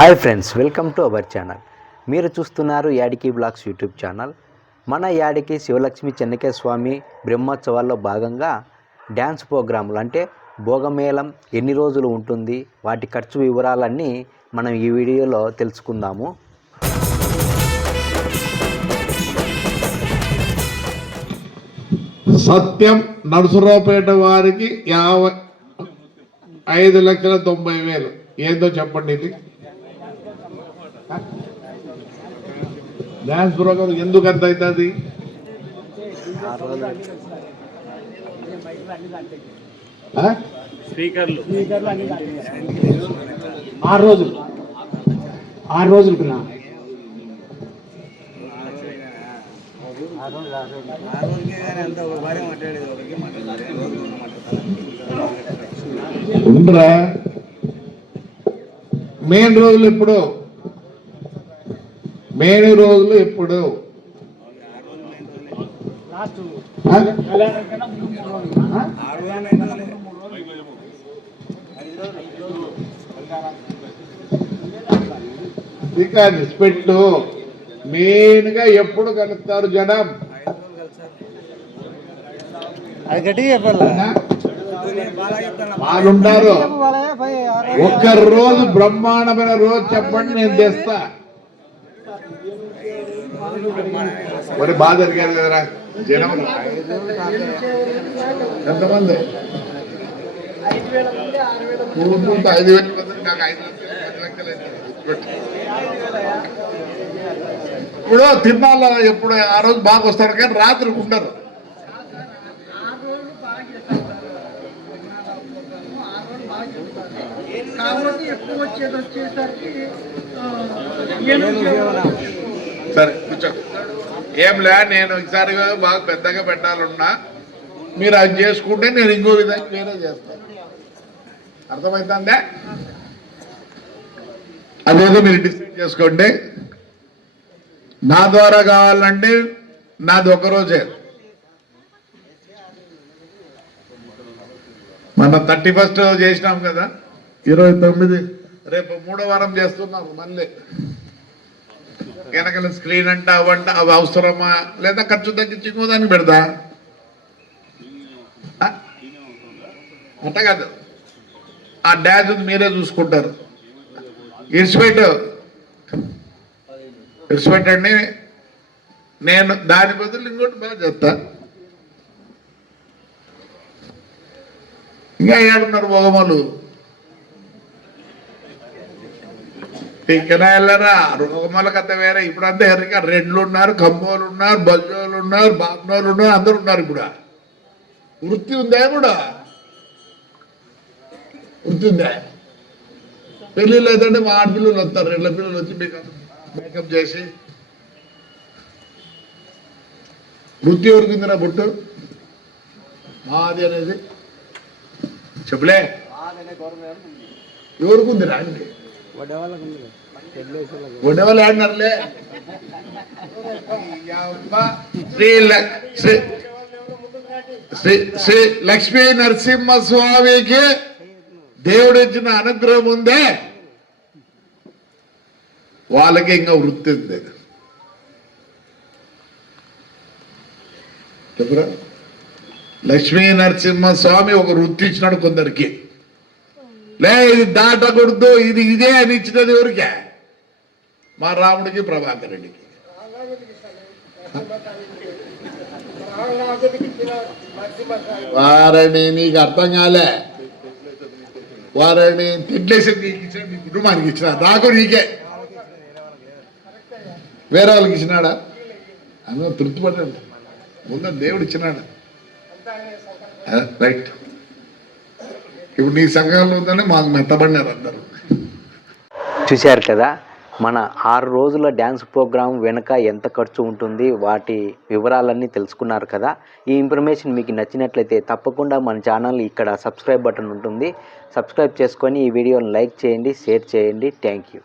Hi friends welcome to our channel. మీరు చూస్తున్నారు యాడికి బ్లాగ్స్ యూట్యూబ్ ఛానల్. మన యాడికి శివలక్ష్మి చెన్నకే స్వామి బ్రహ్మోత్సవాల్లో భాగంగా డ్యాన్స్ ప్రోగ్రాములు అంటే భోగమేళం ఎన్ని రోజులు ఉంటుంది వాటి ఖర్చు వివరాలన్నీ మనం ఈ వీడియోలో తెలుసుకుందాము. సత్యం నరసరావుపేట వారికి యాభై ఐదు లక్షల తొంభై వేలు. ఏందో చెప్పండి ఇది? డ్యాన్స్ ప్రోగ్రామ్ ఎందుకు అంత అవుతుంది? ఆరు రోజులు. ఆరు రోజులు పిల్ల ఉండరా. మెయిన్ రోజులు ఎప్పుడు? మెయిన్ రోజులు ఎప్పుడు? పెట్టు. మెయిన్గా ఎప్పుడు కలుస్తారు జనం? అది గట్టిగా చెప్పాలి? వాళ్ళుంటారు ఒక్క రోజు బ్రహ్మాండమైన రోజు చెప్పండి నేను తెస్తా మరి బాగా జరిగారు కదరా? జనం. ఎంతమంది? ఊరుకుంటే ఐదు వేల నాకు ఐదు లక్షలు, ఇప్పుడు తిన్నాళ్ళ ఎప్పుడు ఆ రోజు బాగా వస్తారు కానీ రాత్రి ఉండరు. కాబట్టి ఎక్కువ వచ్చేది వచ్చేసరికి సరే కూర్చో. ఏం లే నేను ఈసారి బాగా పెద్దగా పెట్టాలన్నా. మీరు అది చేసుకుంటే నేను ఇంకో విధంగా వేరే చేస్తాను అర్థమవుతుందే అదేదో మీరు డిసైడ్ చేసుకోండి. నా ద్వారా కావాలంటే నాది ఒక రోజే. మన థర్టీ ఫస్ట్ చేసినాం కదా? ఇరవై తొమ్మిది. రేపు మూడో వారం చేస్తున్నాం మళ్ళీ. వెనకల స్క్రీన్ అంట అవంట అవి అవసరమా? లేదా ఖర్చు తగ్గించి ఇంకో దానికి పెడతా అట్ట కాదు. ఆ డాష్ మీరే చూసుకుంటారు. ఇన్స్పెక్ట్ ఇన్స్పెక్ట్ నేను దాని బదులు ఇంకోటి బాగా చేస్తా. ఇంకా ఏడున్నారు భోగములు ఇక్కడ వెళ్ళరా రోగముల కథ వేరే. ఇప్పుడు అంతా ఎర్రగా రెడ్లు ఉన్నారు కంబోలు ఉన్నారు బల్జోలు ఉన్నారు బాబ్నోలు ఉన్నారు అందరు ఉన్నారు ఇప్పుడు? వృత్తి ఉందా కూడా వృత్తి ఉందా? పెళ్ళి లేదంటే మా ఆడపిల్లలు వస్తారు. రెడ్ల పిల్లలు వచ్చి మేకప్ మేకప్ చేసి. వృత్తి ఎవరికి ఉందిరా బొట్టు? మాది అనేది. చెప్పులే. ఎవరికి ఉందిరా అండి? వడవలు శ్రీ శ్రీ శ్రీ లక్ష్మీ నరసింహ స్వామికి దేవుడు ఇచ్చిన అనుగ్రహం ఉందే. వాళ్ళకి ఇంకా వృత్తి ఉంది. చెప్పరా. లక్ష్మీ నరసింహ స్వామి ఒక వృత్తి ఇచ్చినాడు కొందరికి. లే ఇది దాటకూడదు ఇది ఇదే అని ఇచ్చినది ఎవరికే? మా రాముడికి ప్రభాకర్ రెడ్డికి వారిని నీకు అర్థం కాలే. వారిని తిట్లేసి నీకు ఇచ్చిన నీ కుటుంబానికి ఇచ్చిన నాకు నీకే. వేరే వాళ్ళకి ఇచ్చినాడా? అందులో తృప్తిపడ్డాడు. ముందు దేవుడు ఇచ్చినాడు. రైట్. ఇప్పుడు నీ సంఘంలో ఉందని మాకు మెత్తబడినారు అందరూ. చూశారు కదా మన ఆరు రోజుల డ్యాన్స్ ప్రోగ్రాం వెనుక ఎంత ఖర్చు ఉంటుంది వాటి వివరాలన్నీ తెలుసుకున్నారు కదా. ఈ ఇన్ఫర్మేషన్ మీకు నచ్చినట్లయితే తప్పకుండా మన ఛానల్ ఇక్కడ సబ్స్క్రైబ్ బటన్ ఉంటుంది. సబ్స్క్రైబ్ చేసుకొని ఈ వీడియోని లైక్ చేయండి షేర్ చేయండి. Thank you.